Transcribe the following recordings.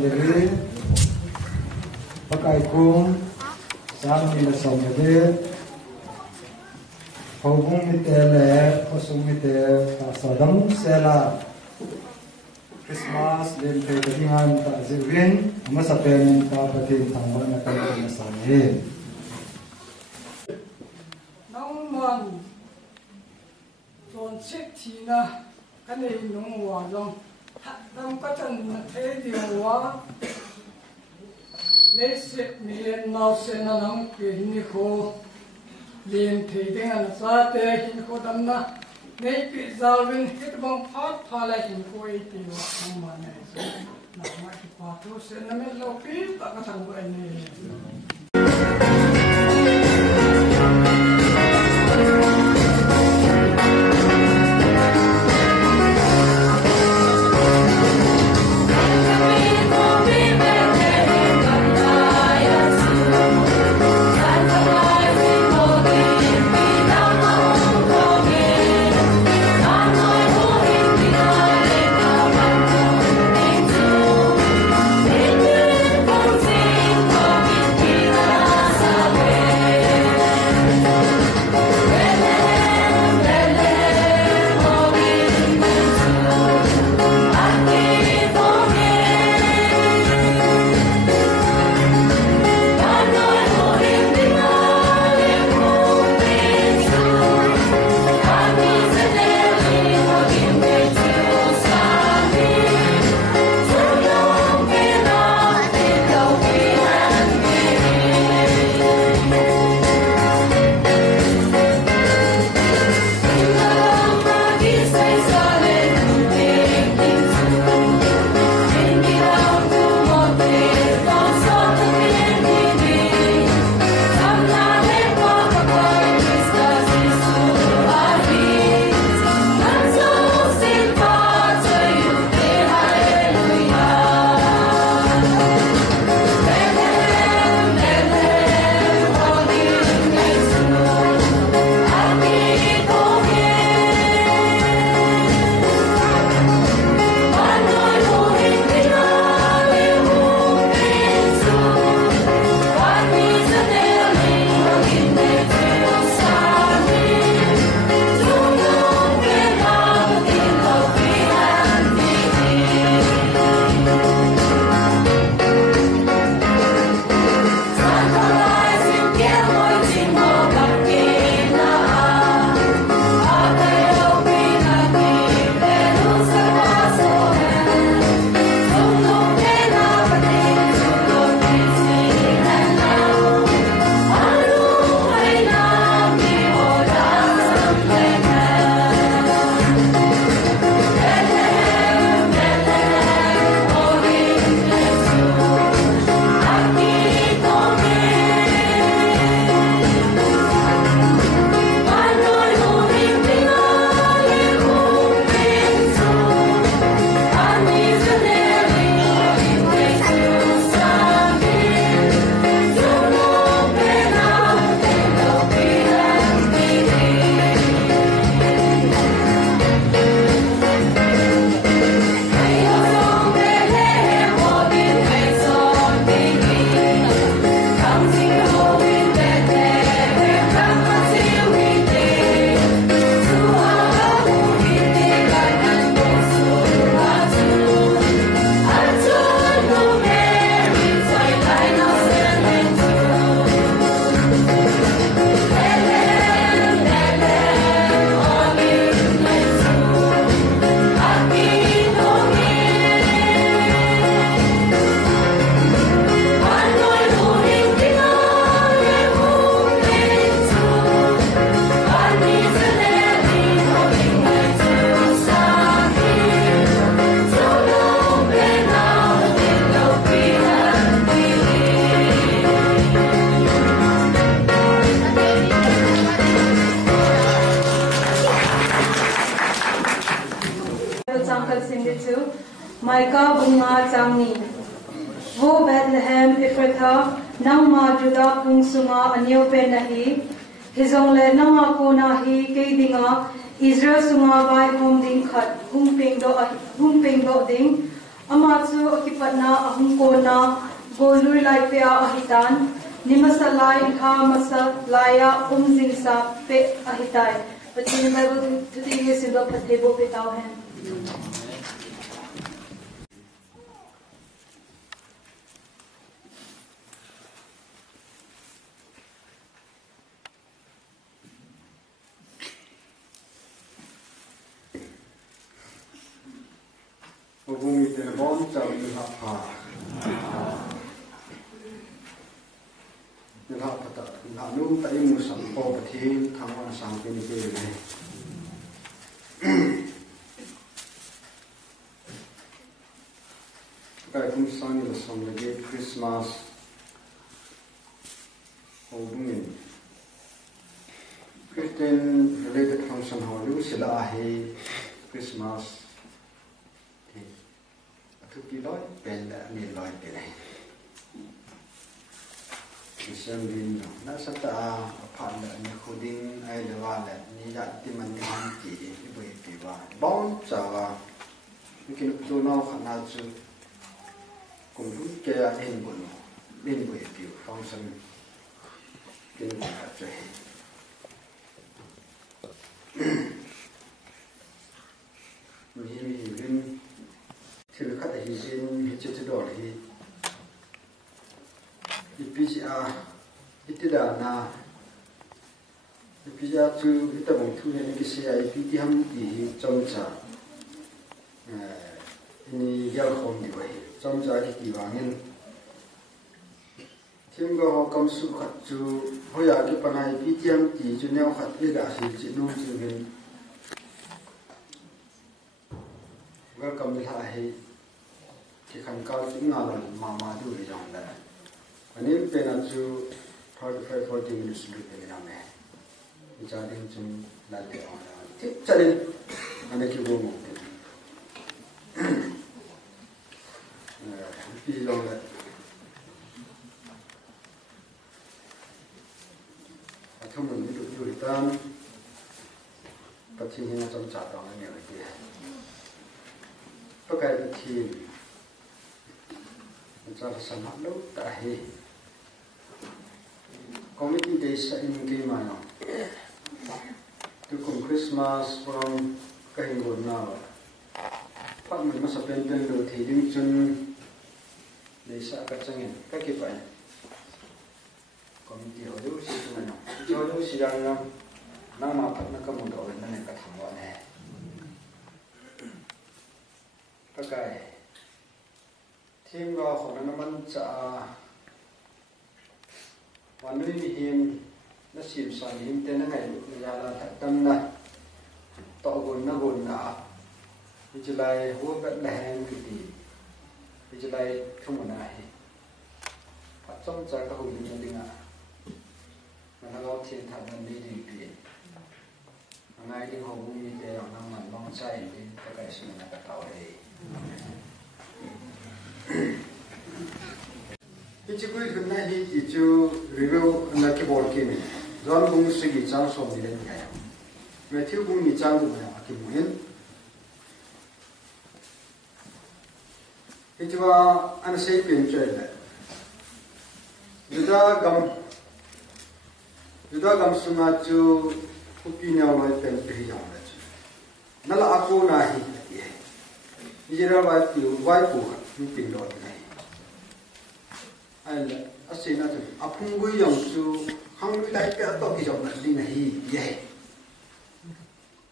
diri pakai kum sang ni la som de hobung mi te le posung mi te ta sadam sela Christmas len te dingan ta zirwin masapen ta patin tangwa na ta na sani nang man ton sik thina kanei nong wa long dam ka tan na the di wa le se mi len nau se na nang ke ni ko len the ding an sa te hin ko dam na nei pi zalwin hit bang phat phala hin ko e ti wa nang ma ne na ma ki pa to se na me lo pi ta ka thang ba ne Maika bunga changni wo Bethlehem Ephrathah nangma Judah pungsunga anyo penahi hizongle nanga kona hi keidinga Israel sunga bai hom ding khat hum ping do ding Amatsu akipatna ahungkona golur lai pea ahitan nimasalai kha masa laya umjingsa pe ahitai. Pachini Bible today is in the table pe tau hen. Bumi terbang jauh nilhah. Nilhah kata nilhah nu tak imu sampo bertin kawan sampai ni kiri. Kaya kumpulan ni lesung lagi Christmas. Bumi Christian related function halu sila ahi Christmas. Thực kỳ lối bên là miền lối bên này, thì xem viên nó sẽ ta phản lại những khu đình ai là vào lại như vậy thì mình làm chỉ cái buổi kỳ vào bón trả vào những cái lúc tôi nói khả năng chứ cùng lúc kia lên buổi kỳ phong sân cái buổi cả trời mình lên thì các đại diện hiện trên đó thì IPCA itidana IPCA chu itabong thu ne ki se IPT ham ti chomcha ini yal khom di bai chomcha ki wangin thim go kam su khat chu hoya ki panai IPT ham ti chu neu khat e ga si chi nu chu gen welcome ni ha he ki kham ka chu nga la ma du ri jong da ani pe na chu 35-40 minutes lu pe na me cha ding chung la te on ti cha ding ane ki go mo pi long la thong mun ni du ri tam pa chi ni na chom cha dong ne ne ti pa kai ti cha sa na lo ta he committee days in Gimano. To come Christmas from Kahingon now. Pat mình masa pen lo thì đứng chân để sa cái chân này cái kia vậy. Committee hồi đó xí chung nào. Hồi đó xí rằng năng mà pat nó có một đội nó này cái thằng bọn này. Cái thêm vào khoảng nó mang cha và nơi hiền nó xìm xài hiền tên nó ngày là thật tâm này tọ gồn nã vì chỉ lại hô vẫn là hàng cái gì vì chỉ lại không có này phát trong trái các hùng nhân định ạ mà nó có thiên thật mình đi đi biển ngay đi hồ bung như thế nào năng mình mong say thì cái sự là cái tàu này Ichi kui kunna hi ichu review na ki bol ki me zon bung si gi chang som ni len ga ya Matthew bung ni chang bu ya ki muin ichi wa an sei pin choi la juda gam sunga chu upi nya wa pen pri ya la chu na la ako na hi ye ijira wa ti wa ku ni pin lo ni asina tu apung gui yang su hang lui lai pe to ki jom na ding hi ye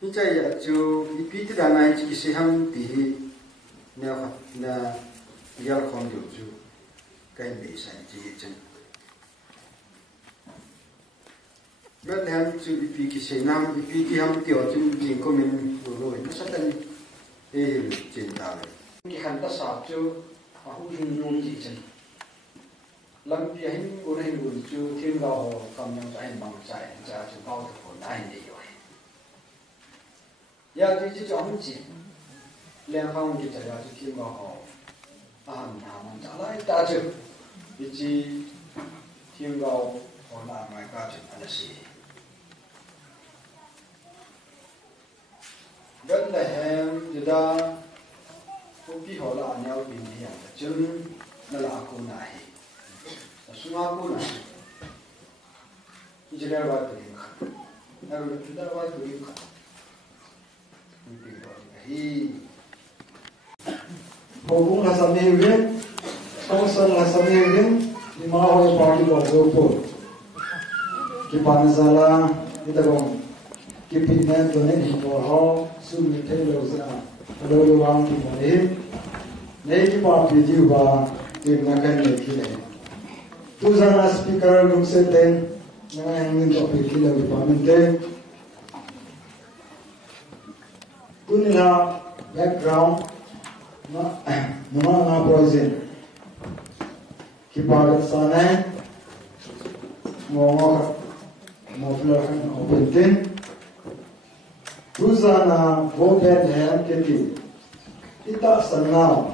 ni chai ya chu ipi ti da nai chi se hang ti hi na yar khom ju chu kai be sai chi chen met ham chu ipi ki se nam ipi ki ham ti o chu jing ko min ro na sa tan e chen da le ki han ta sa chu a hu jin nun ji chen lâm phía hình của hình của chú thiên vào cầm nhau cho anh bằng chạy ra chú cao thực của đại để rồi giờ thì chỉ chọn chỉ liên phong thì chạy ra chú thiên vào họ làm bằng trả lại ta chứ vì chỉ thiên vào họ làm ngoài ca chứ là gì rất là em thì ta kopi hola anyau bin hian chun nala ko na hi sunga ko na ijira wa tu kha na ru tu da wa tu kha hi Bogung hasamewin Kongson hasamewin lima hoi party wa zopo kipanazala itagong kipinen donen hito ho sumi telo za lo wang ki mole nei ki pa video ba tim na kan le ki le tu zana speaker luk se ten na hangin to pe ki le pa min te kunila background na poison ki pa sana mo mofler kan open ten Ruzana voted hand kiti ita sanna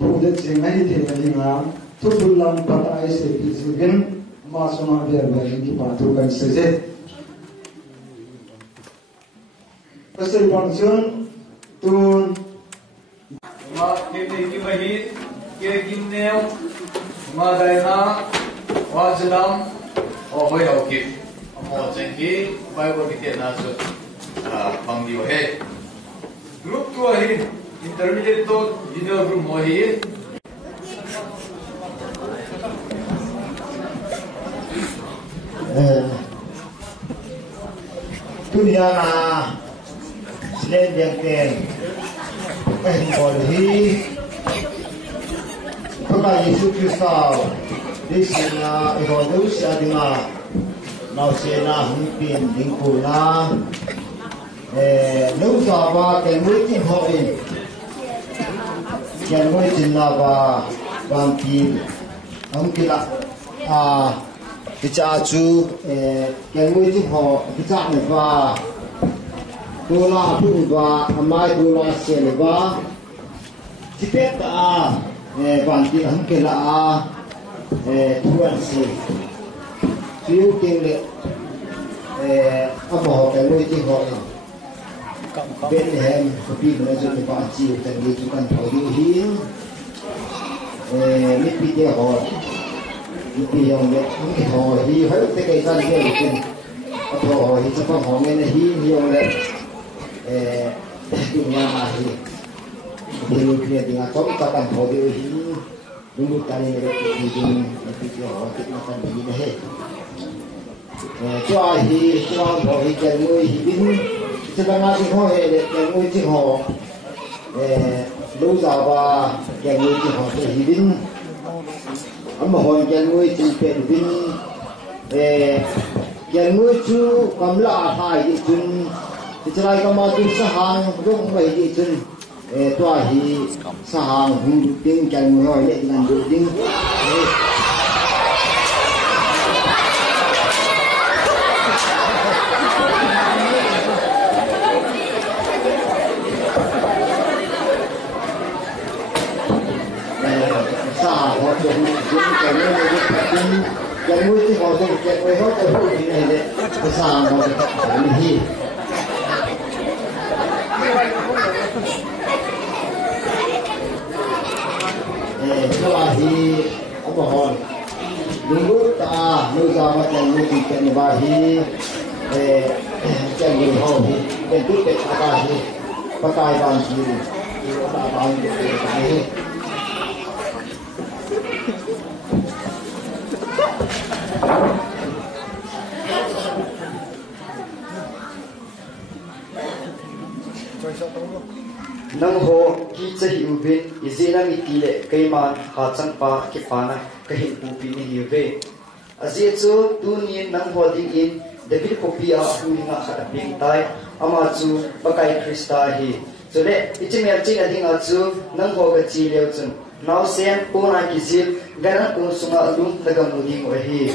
pudet singai the malinga tubulam patai se bizugin masuna ber berin ki patu kan seje pasal function tun ma kiti ki bahi ke ginneu ma daina wajalam o hoi okay Mo jengi Bible kita nasu pangdi wahe group tu ahi intermediate to junior group mo hi dunia na selain yang ten bol hi pernah Yesus Kristus di sana evolusi adinga Nào xe na hung tiền đình phủ na nếu giả ba cái mũi thì hội cái mũi thì là ba bằng tiền ông kia là cái cha chú cái mũi thì họ cái cha này ba đô la đô ba mai đô la xe này ba chỉ biết bằng tiền ông kia là thuần xe phiếu tiền lệ họ cái nuôi thì họ bên hem vì nó dùng để bán chiều tại vì chúng ta phải đi hiến biết bị thế họ bị dòng lệ những họ hi hết cái gian kia thì họ hi cho họ nghe này hi dòng lệ dunia mà hi thì kia thì có các bạn họ đi hiến đúng cái này là cái gì thì họ thích nó cần gì đấy cho hi cho họ hi cái người hi bin cho ta nói thì họ cái người thì họ lâu dài và cái người thì họ thì hi bin mà họ cái người thì phải bin cái người chú cầm lá hai cái chân thì cho lại cái mà chú sang dùng mấy cái chân cho hi sang hùng tiếng cái người hỏi lại làm được tiếng họ dùng cái này cái mũi thì họ dùng cái mũi họ cái mũi này đấy cái sàng họ cái hi cho là hi ông bảo họ đúng lúc ta nuôi ra mà cái mũi thì cái này bà hi cái người họ hi cái chút cái bà hi bà tai bàn gì bà bàn cái hi nang ho ki chahi ubin izina mi tile kaiman ha changpa ki pana ka hin upi ni hive azi chu tu ni nang ho ding in david kopia huinga khata ping tai ama chu pakai krista hi chole ichimel ching ading a chu nang ho ga chi leu chun now sen pona ki zil ganan ko sunga lum daga muding o hi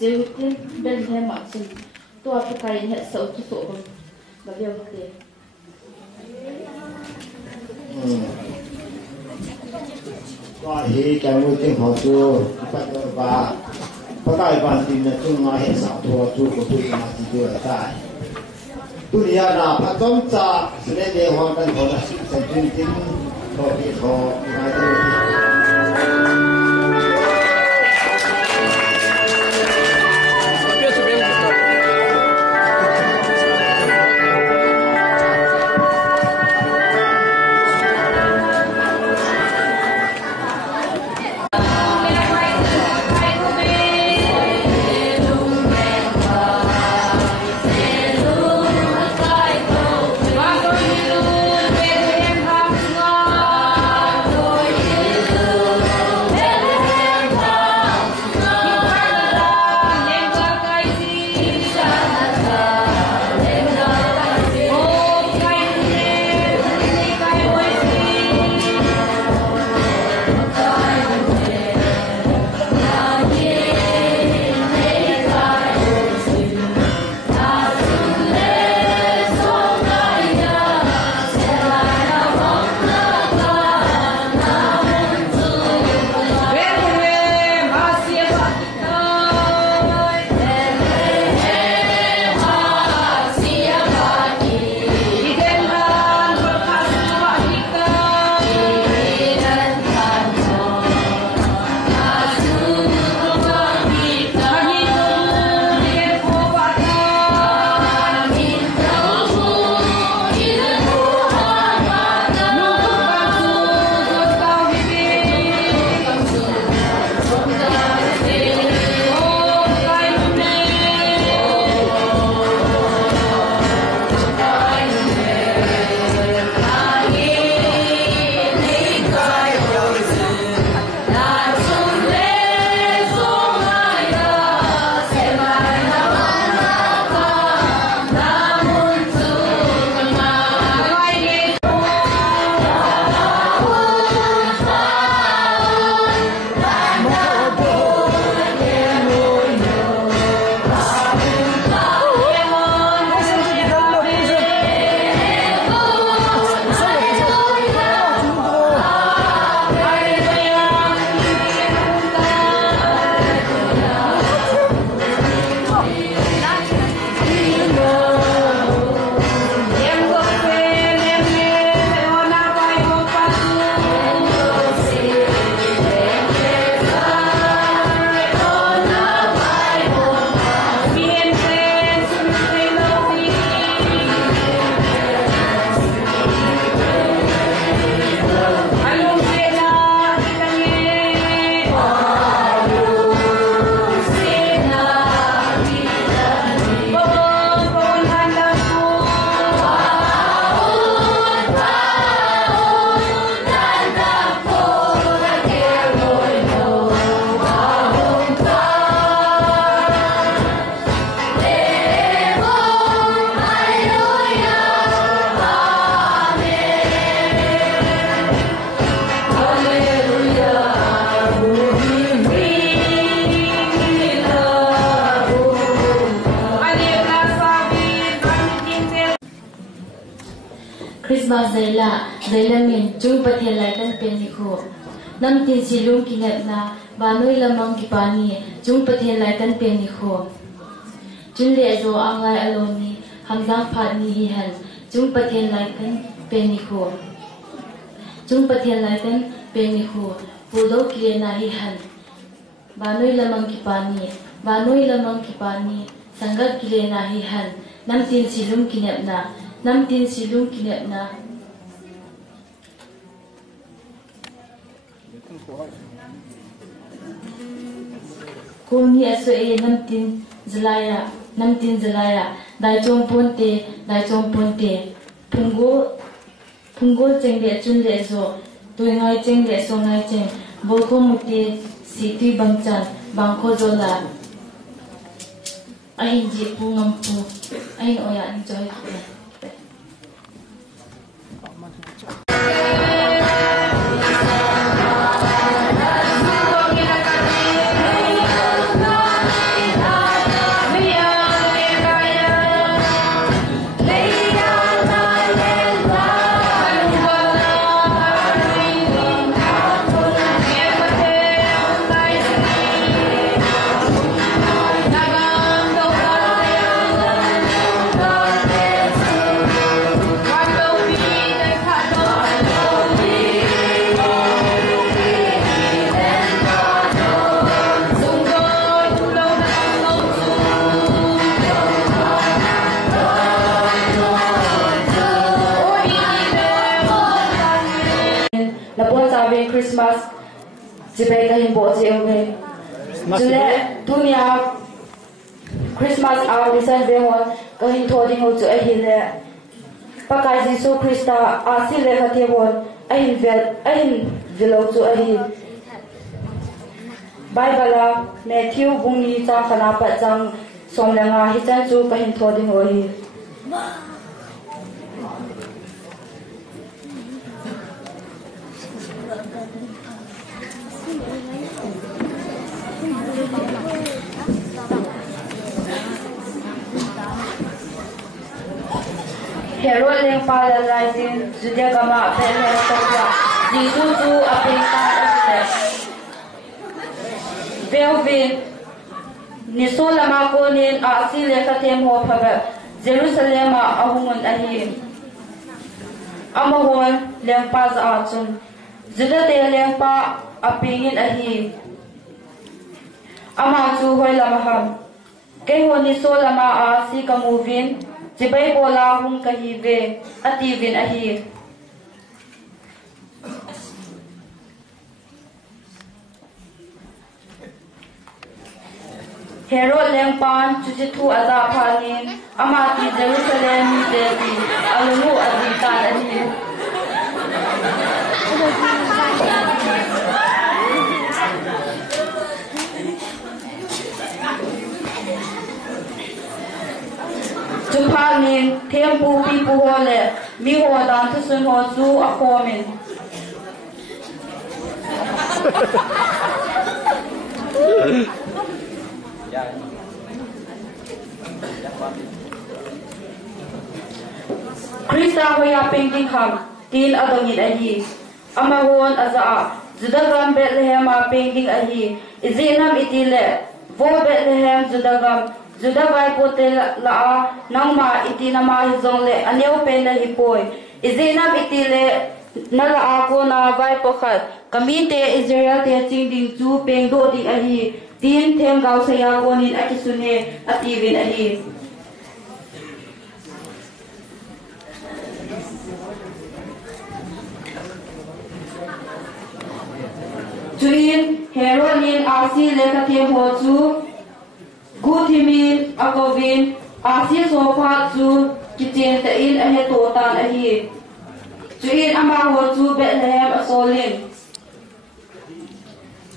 Jiu tiên bên thêm mọi sự tôi phải cài hệ số số bằng và điều gì ว่าเฮแกงมือจิ้งหัวจูปัจจุบันพระกายบานดินจุงมาเห็นสาวทัวจูกุตุมาจิจุระได้ตุนิยานาพระต้นจ่าเสด็จเดียวกันคนละสันติจริงโทษที่โทษนายตัวที่Christmas Zaila min chung pathian lai kan pen ni kho nam tin silung kinat na banoi lamang kipani chung pathian lai kan pen ni kho chung le zo angai aloni hamjang phat ni hi han chung pathian lai kan pen ni kho chung pathian lai kan pen ni kho pudo kile na hi han banoi lamang kipani sangat kile na hi han nam tin silung kinat na nam tin silung kinat na kuni aso e nam tin zalaya dai chong ponte phunggo chengde chun le zo toi ngai chengde so ngai cheng bolko muti si tui bangchan bangkho zola ahin ji pungam pu ahin oya ni joy jibai kahin bo jeuve jule dunia Christmas our reason veho kahin thoding ho chu ahile pakai Jesus Christa asile khatebon ahin velo chu ahi Bible Matthew bungi cha kana pa chang somlanga hitan chu kahin thoding ho hi Herod leng paralyzing Judea kama pele sokya Jesus tu apeka asle Velvin Nisola makonin asile katem ho phaga Jerusalem ahungun ahi Amahon leng pa za achun Juda te leng pa apingin ahi Ama chu hoi lamaham Kay ho Nisola ma asi kamuvin Jibai bola hung kahive ativin ahi Herod lengpan cucitu ada panin amati Jerusalem devi alunu adintan ahi Jumpanin tempu pipu hole mi ho dan tusun ho zu akomin Krista hoya painting ham tin adongin ahi amahon aza Judagam Bethlehem painting ahi izinam itile vo Bethlehem Judagam Judagai pote la nangma itinama hizongle aneu pena hipoi izinam itile nala ako na vai pokhat kamite Israel te chingding chu pengdo di ahi tin them gau saya konin akisune ativin ahi Tuin Herodin asi lekate hochu Gutimin agovin asi sofa chu kitchen ta in ahe totan ahi Tuin ama hochu Bethlehem asolin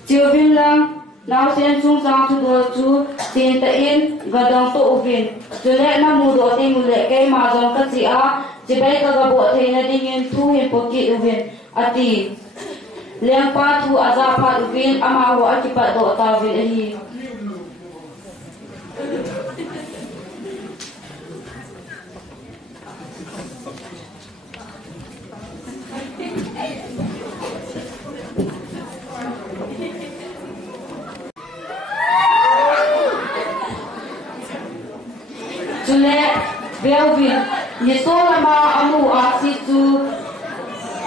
Children lang now sen chung sang tu do chu tin ta in gadang to ovin Jule na mu do te mu le ke ma jong ka chi a jibai ka ga bo the na ding in thu hin poki ovin ati Lempa tu azapa uvin ama ho akipa do ta vin ahi Jule Belvin Nisolama amu asi tu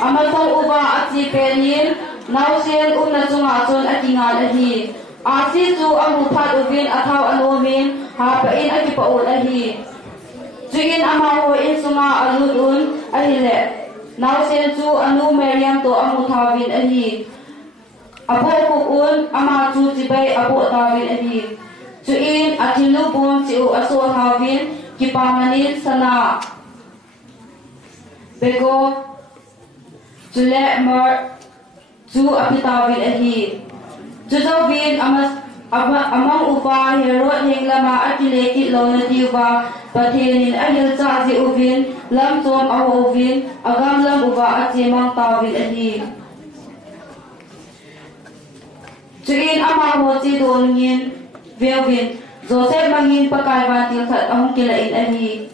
Amatong uba ati penin nausen umna chunga chon atingal ahi asi chu amu phat uvin athau anomin ha pa in akipa ul ahi chuin ama ho in chunga alun ahile nausen chu anu Maryam to amu thawin ahi apo pukun ama chu jibai apo thawin ahi chuin athilu pon chu aso thawin kipamanin sana bego Jule mer chu apitawin ahi Judawin amang upa Herod henglama atileki lona diwa pathenin ahil chazi uvin lam chom ahovin agam lam uba achemang tawin ahi Chuin ama hochi dolngin velvin Joseph mangin pakaiwan tilkhat ahong kilain ahi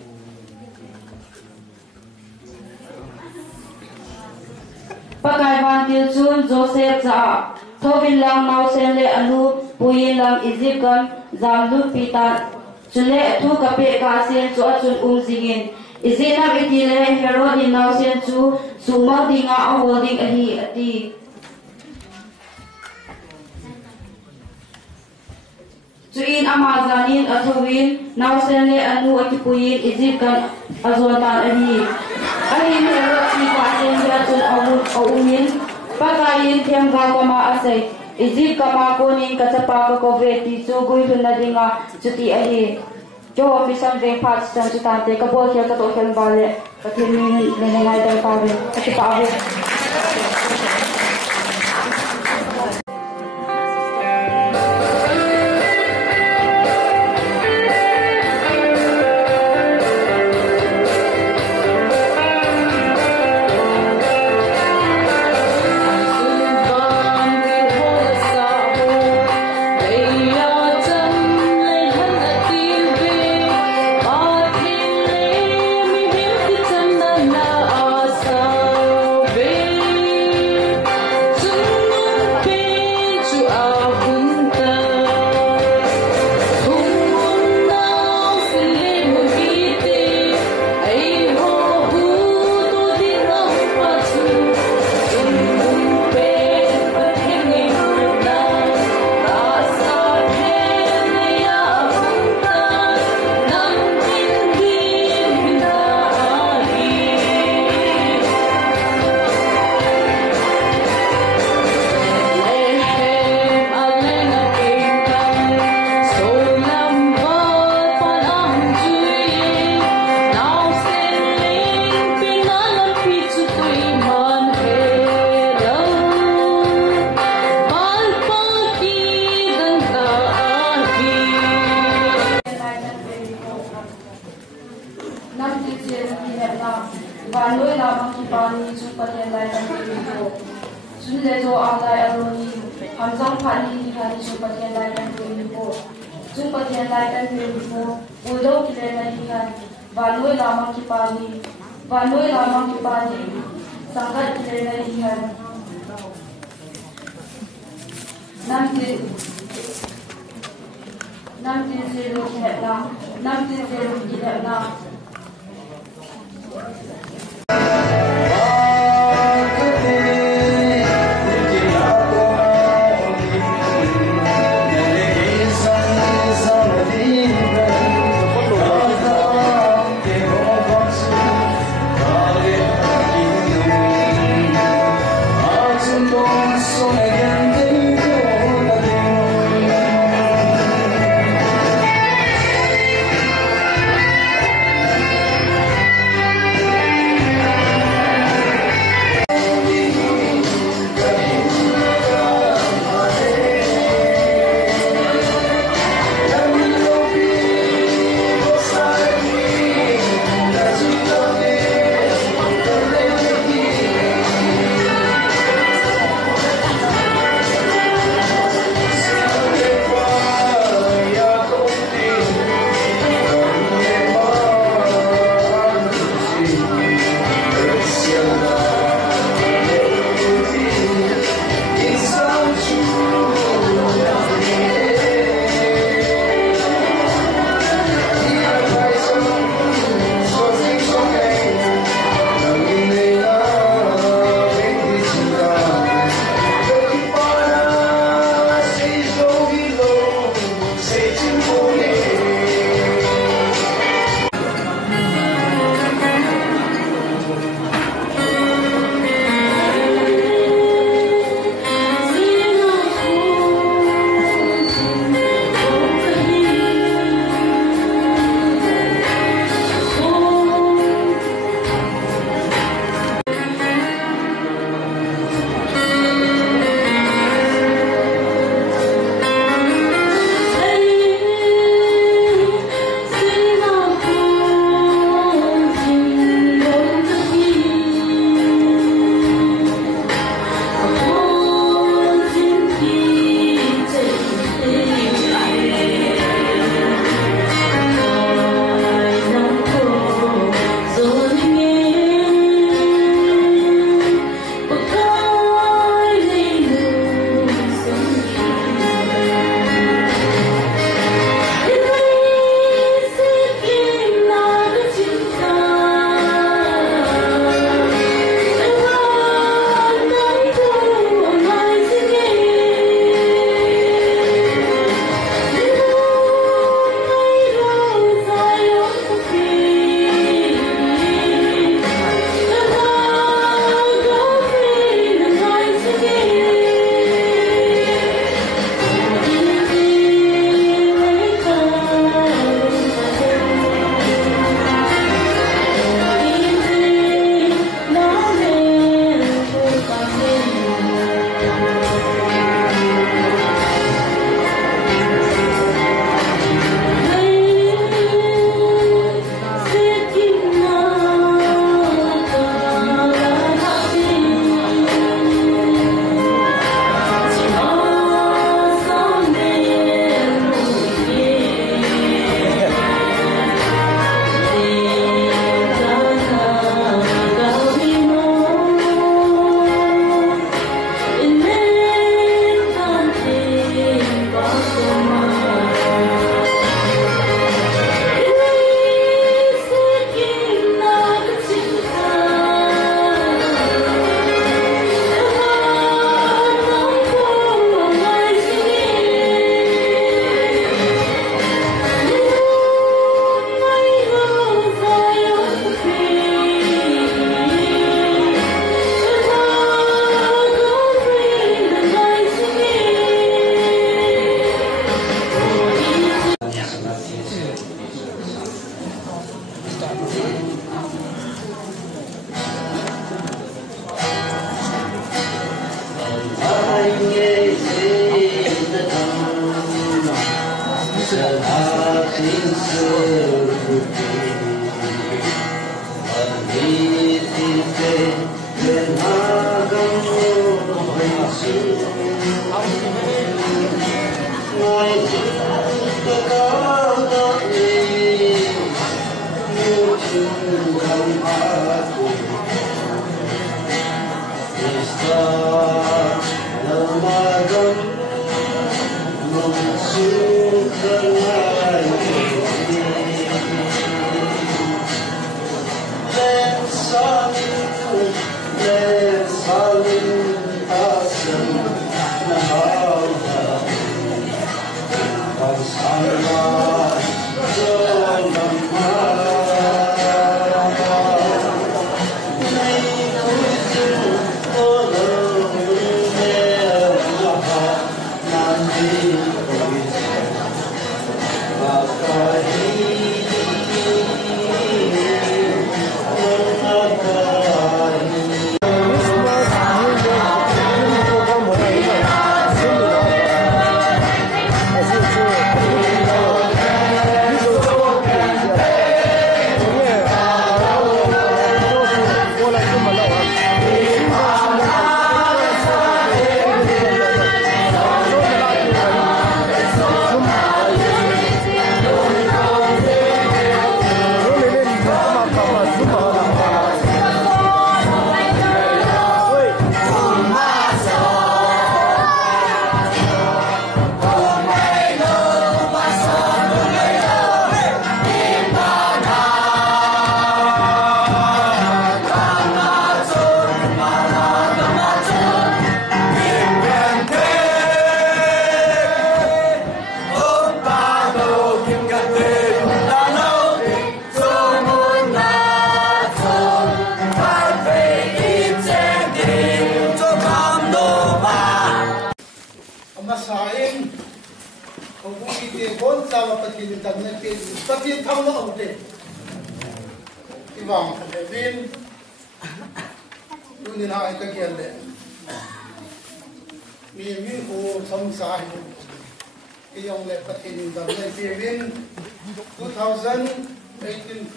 Pakaiwan tilchun Joseph za thovin lang nausen le anu puyin lang Egypt kan zamlu pita chule thu kape ka sen chu achun zingin izina itile Herod in nausen chu suma dinga a holding ahi ati chuin amazanin athowin nausen le anu atipuyin Egypt kan azontan ahi ahin Herod si pa sen ja chun awun awumin pakayin them gaw kama say Egypt kama kunin kasapa ka koveti so gui na dinga chuti ahi jo misam ve phat san chutante ka bol khel ka to khel bale ka thini le ngai dai ka ve ka pa ve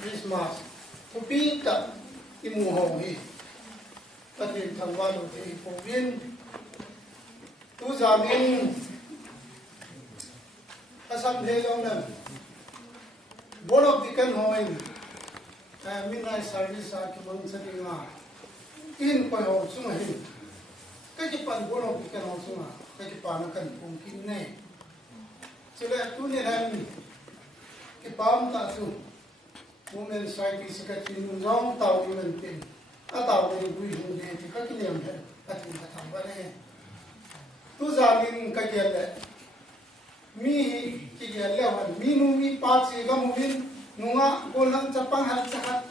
Christmas to be the imuhongi patin thangwa do te povin tu zamin asam he long nam one of the can hoin midnight service a kibang satinga in ko ho sunga hin ka ki pan one of the can ho sunga ka ki pan kan pung kin ne chile tu ne ran ki pam ta su women society secretary nong tao women pin a tao ne bui hu de ti ka ki nem he ka ti ka tham ba ne tu zamin ka gel le mi ki gel le wan mi nu mi pa chi ga mu min nunga ko lang chapang hat chahat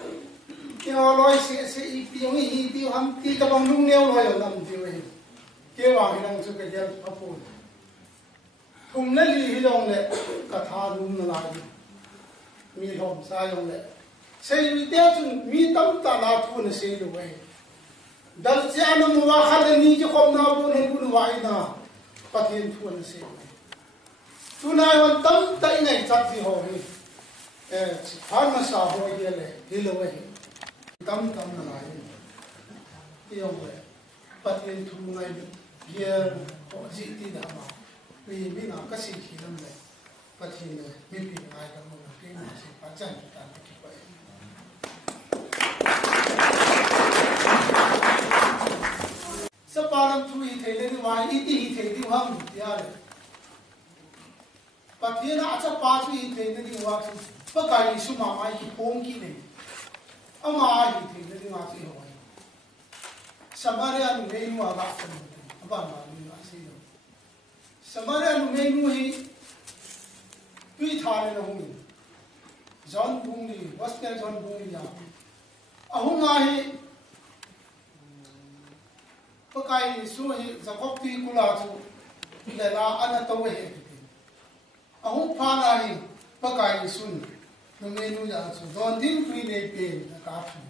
ki ho loi se i pi yong hi ti ham ti ka bang nung neo loi lam ti we ke wa hi lang chu ka gel pa pu kum na li hi long le ka tha num na la mi hom sa yong le sei wi te chun mi tam ta la thu na sei lu we dal cha na mu wa kha ni ji khom na bu ne bu wa ina pathin thu na sei tu na wan tam ta ngai chat ji ho hi phan ma sa ho ye le hi lo we tam tam na la hi yong we pathin thu ngai ye ho ji ti da ma wi mi na ka si khi lam le pathin ne mi pi ngai ka mo na ke na si pa chan ta ki pa sa param thu hi thei le ni wa i ti hi thei di wa mi ti ya le pathin a cha pa thu hi thei le ni wa chu pa kai su ma mai ki pom ki ne ama hi thei le ni wa chi ho samaria nu nei nu wa ba ba ma ni wa si no samaria nu nei nu hi tui tha le na hu John Bung ni Gospel John Bung ni ya ahung a hi pakai su hi Jacob ti kula chu le la ana to we he ahung pha na hi pakai sun no me nu ya chu John din tui le pe ka chu